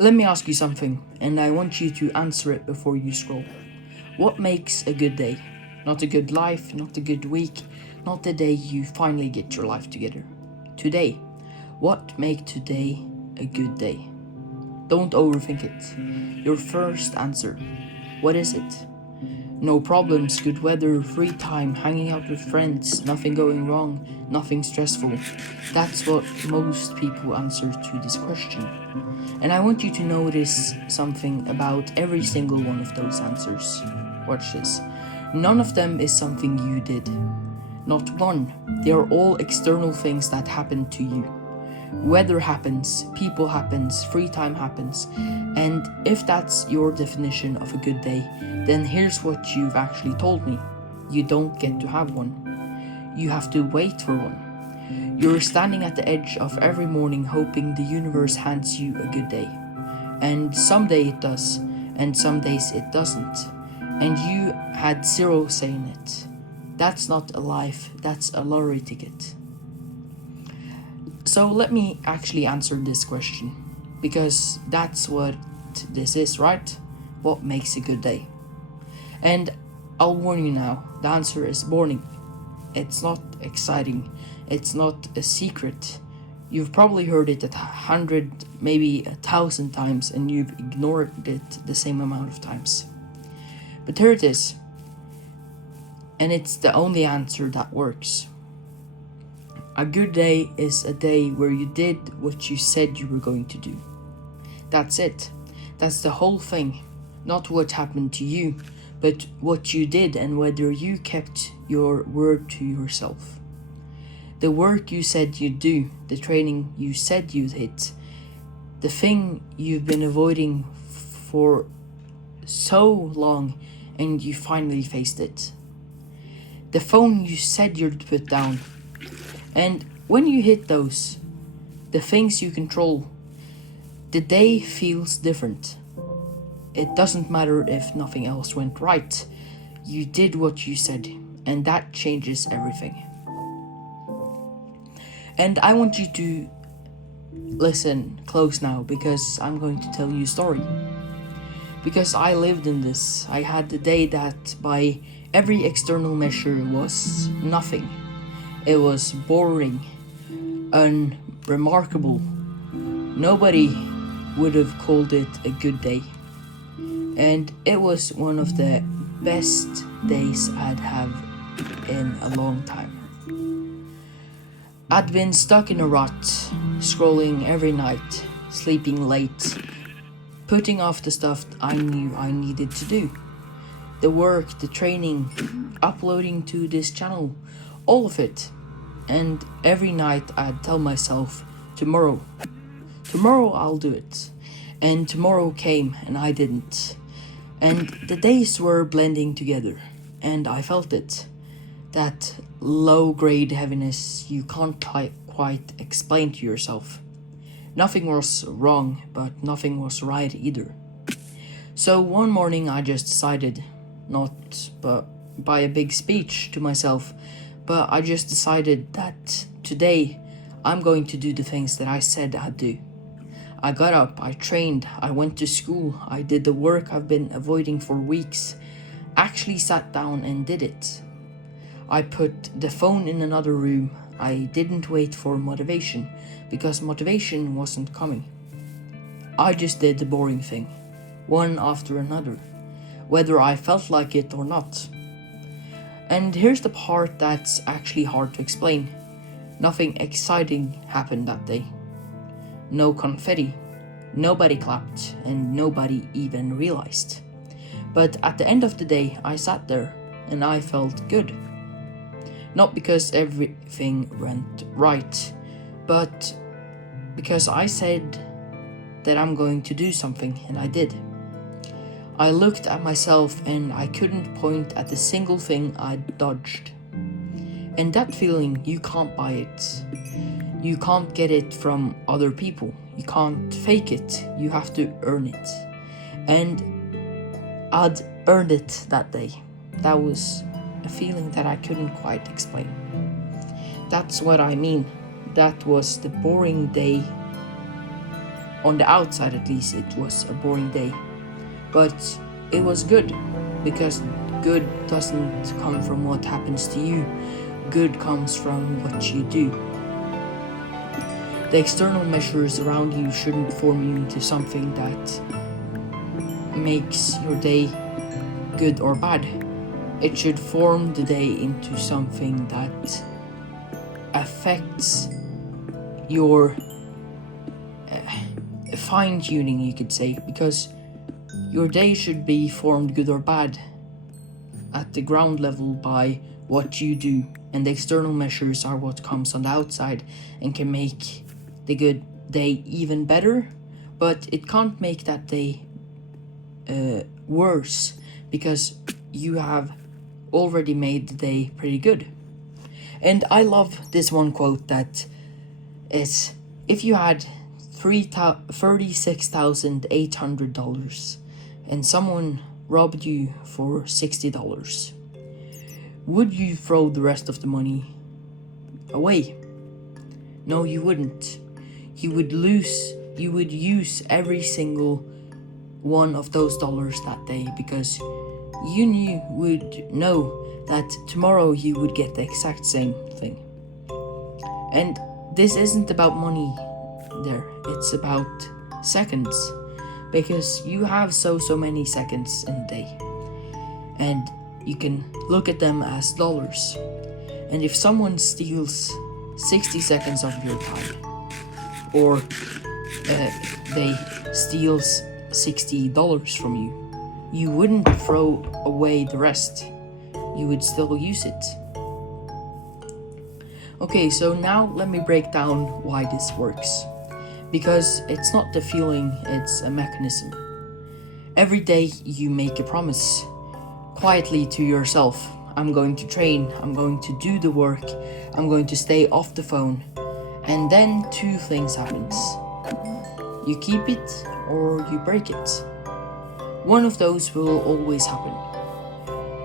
Let me ask you something, and I want you to answer it before you scroll. What makes a good day? Not a good life, not a good week, not the day you finally get your life together. Today. What makes today a good day? Don't overthink it. Your first answer. What is it? No problems, good weather, free time, hanging out with friends, nothing going wrong, nothing stressful. That's what most people answer to this question. And I want you to notice something about every single one of those answers. Watch this. None of them is something you did. Not one. They are all external things that happen to you. Weather happens, people happens, free time happens, and if that's your definition of a good day, then here's what you've actually told me. You don't get to have one. You have to wait for one. You're standing at the edge of every morning hoping the universe hands you a good day. And someday it does, and some days it doesn't. And you had zero say in it. That's not a life, that's a lottery ticket. So let me actually answer this question, because that's what this is, right? What makes a good day? And I'll warn you now, the answer is boring. It's not exciting. It's not a secret. You've probably heard it 100, maybe 1,000 times, and you've ignored it the same amount of times. But here it is. And it's the only answer that works. A good day is a day where you did what you said you were going to do. That's it. That's the whole thing. Not what happened to you, but what you did and whether you kept your word to yourself. The work you said you'd do, the training you said you'd hit, the thing you've been avoiding for so long and you finally faced it. The phone you said you'd put down. And when you hit those, the things you control, the day feels different. It doesn't matter if nothing else went right. You did what you said, and that changes everything. And I want you to listen close now, because I'm going to tell you a story. Because I lived in this. I had the day that by every external measure was nothing. It was boring, unremarkable. Nobody would have called it a good day. And it was one of the best days I'd have in a long time. I'd been stuck in a rut, scrolling every night, sleeping late, putting off the stuff I knew I needed to do. The work, the training, uploading to this channel, all of it. And every night I'd tell myself, tomorrow I'll do it. And tomorrow came and I didn't. And the days were blending together, and I felt it. That low-grade heaviness you can't quite explain to yourself. Nothing was wrong, but nothing was right either. So one morning I just decided, not by a big speech to myself, but I just decided that today I'm going to do the things that I said I'd do. I got up, I trained, I went to school, I did the work I've been avoiding for weeks, actually sat down and did it. I put the phone in another room. I didn't wait for motivation, because motivation wasn't coming. I just did the boring thing, one after another, whether I felt like it or not. And here's the part that's actually hard to explain. Nothing exciting happened that day. No confetti, nobody clapped, and nobody even realized. But at the end of the day, I sat there and I felt good. Not because everything went right, but because I said that I'm going to do something, and I did. I looked at myself and I couldn't point at a single thing I'd dodged. And that feeling, you can't buy it. You can't get it from other people. You can't fake it. You have to earn it. And I'd earned it that day. That was a feeling that I couldn't quite explain. That's what I mean. That was the boring day On the outside, at least, it was a boring day. But it was good, because good doesn't come from what happens to you. Good comes from what you do. The external measures around you shouldn't form you into something that makes your day good or bad. It should form the day into something that affects your fine-tuning, you could say, because your day should be formed good or bad at the ground level by what you do, and the external measures are what comes on the outside and can make the good day even better, but it can't make that day worse, because you have already made the day pretty good. And I love this one quote that is, if you had $36,800 and someone robbed you for $60, would you throw the rest of the money away? No, you wouldn't. You would use every single one of those dollars that day, because you would know that tomorrow you would get the exact same thing. And this isn't about money there, it's about seconds, because you have so many seconds in a day, and you can look at them as dollars. And if someone steals 60 seconds of your time, or they steals $60 from you, you wouldn't throw away the rest. You would still use it. Okay, so now let me break down why this works. Because it's not the feeling, it's a mechanism. Every day you make a promise, quietly to yourself. I'm going to train, I'm going to do the work, I'm going to stay off the phone. And then two things happens. You keep it or you break it. One of those will always happen.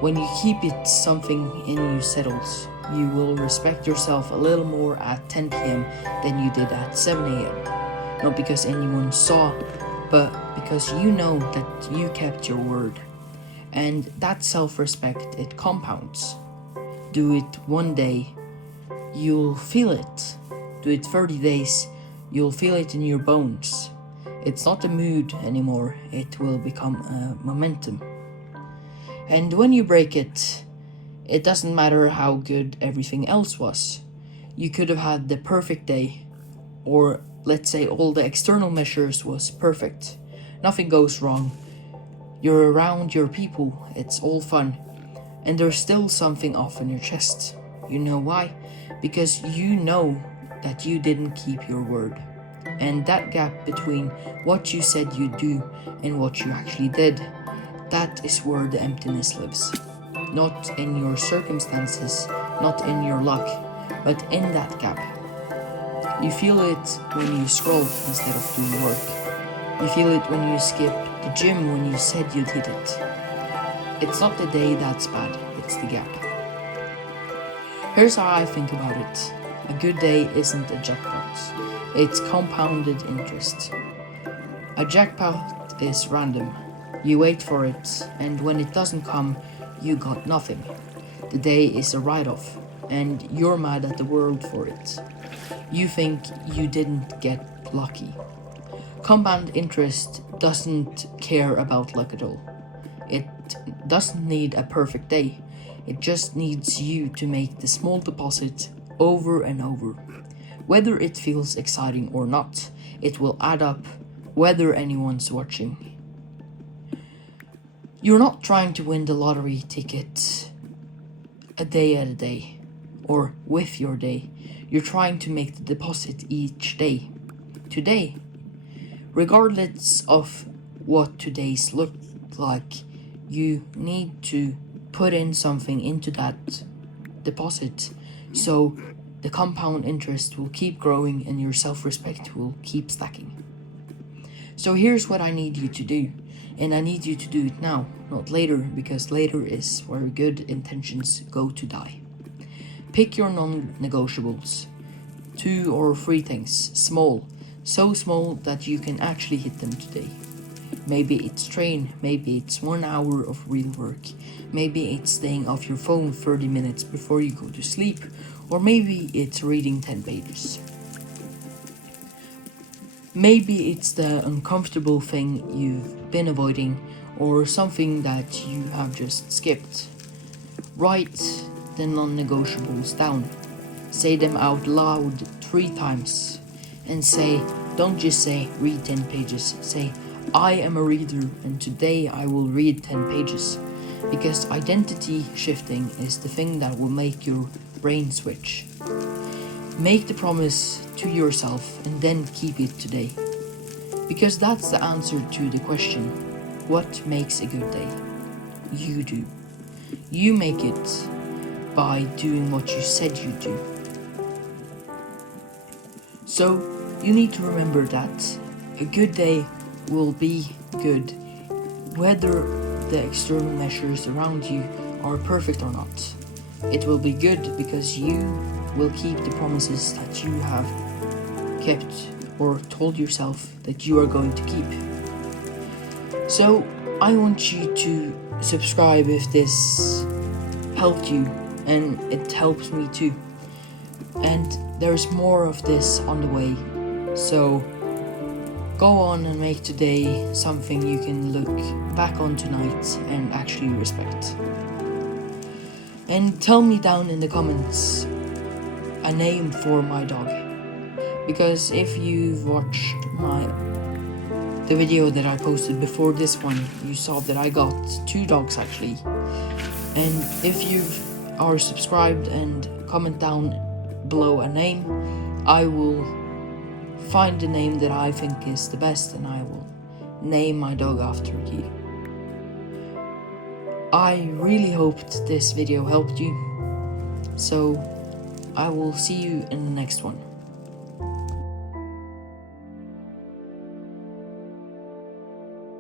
When you keep it, something in you settles. You will respect yourself a little more at 10 p.m. than you did at 7 a.m. Not because anyone saw, but because you know that you kept your word. And that self-respect, it compounds. Do it one day, you'll feel it. Do it 30 days, you'll feel it in your bones. It's not a mood anymore, it will become a momentum. And when you break it, it doesn't matter how good everything else was. You could have had the perfect day, or let's say all the external measures was perfect. Nothing goes wrong. You're around your people, it's all fun. And there's still something off in your chest. You know why? Because you know that you didn't keep your word. And that gap between what you said you'd do and what you actually did, that is where the emptiness lives. Not in your circumstances, not in your luck, but in that gap. You feel it when you scroll instead of doing work. You feel it when you skip the gym when you said you'd hit it. It's not the day that's bad, it's the gap. Here's how I think about it. A good day isn't a jackpot. It's compounded interest. A jackpot is random. You wait for it, and when it doesn't come, you got nothing. The day is a write-off, and you're mad at the world for it. You think you didn't get lucky. Compound interest doesn't care about luck at all. It doesn't need a perfect day. It just needs you to make the small deposit over and over. Whether it feels exciting or not, it will add up whether anyone's watching. You're not trying to win the lottery ticket a day at a day, or with your day. You're trying to make the deposit each day. Today. Regardless of what today's look like, you need to put in something into that deposit, so the compound interest will keep growing and your self-respect will keep stacking. So here's what I need you to do, and I need you to do it now, not later, because later is where good intentions go to die. Pick your non-negotiables, 2 or 3 things, small, so small that you can actually hit them today. Maybe it's train, maybe it's 1 hour of real work, maybe it's staying off your phone 30 minutes before you go to sleep, or maybe it's reading 10 pages. Maybe it's the uncomfortable thing you've been avoiding, or something that you have just skipped. Write the non-negotiables down. Say them out loud 3 times. And don't just say read 10 pages. Say, I am a reader and today I will read 10 pages. Because identity shifting is the thing that will make your brain switch. Make the promise to yourself and then keep it today. Because that's the answer to the question, what makes a good day? You do. You make it by doing what you said you'd do. So you need to remember that a good day will be good whether the external measures around you are perfect or not. It will be good because you will keep the promises that you have kept or told yourself that you are going to keep. So I want you to subscribe if this helped you, and it helps me too. And there's more of this on the way, so go on and make today something you can look back on tonight and actually respect. And tell me down in the comments a name for my dog, because if you've watched the video that I posted before this one, you saw that I got 2 dogs actually. And if you are subscribed and comment down below a name, I will find the name that I think is the best and I will name my dog after you. I really hoped this video helped you, so I will see you in the next one.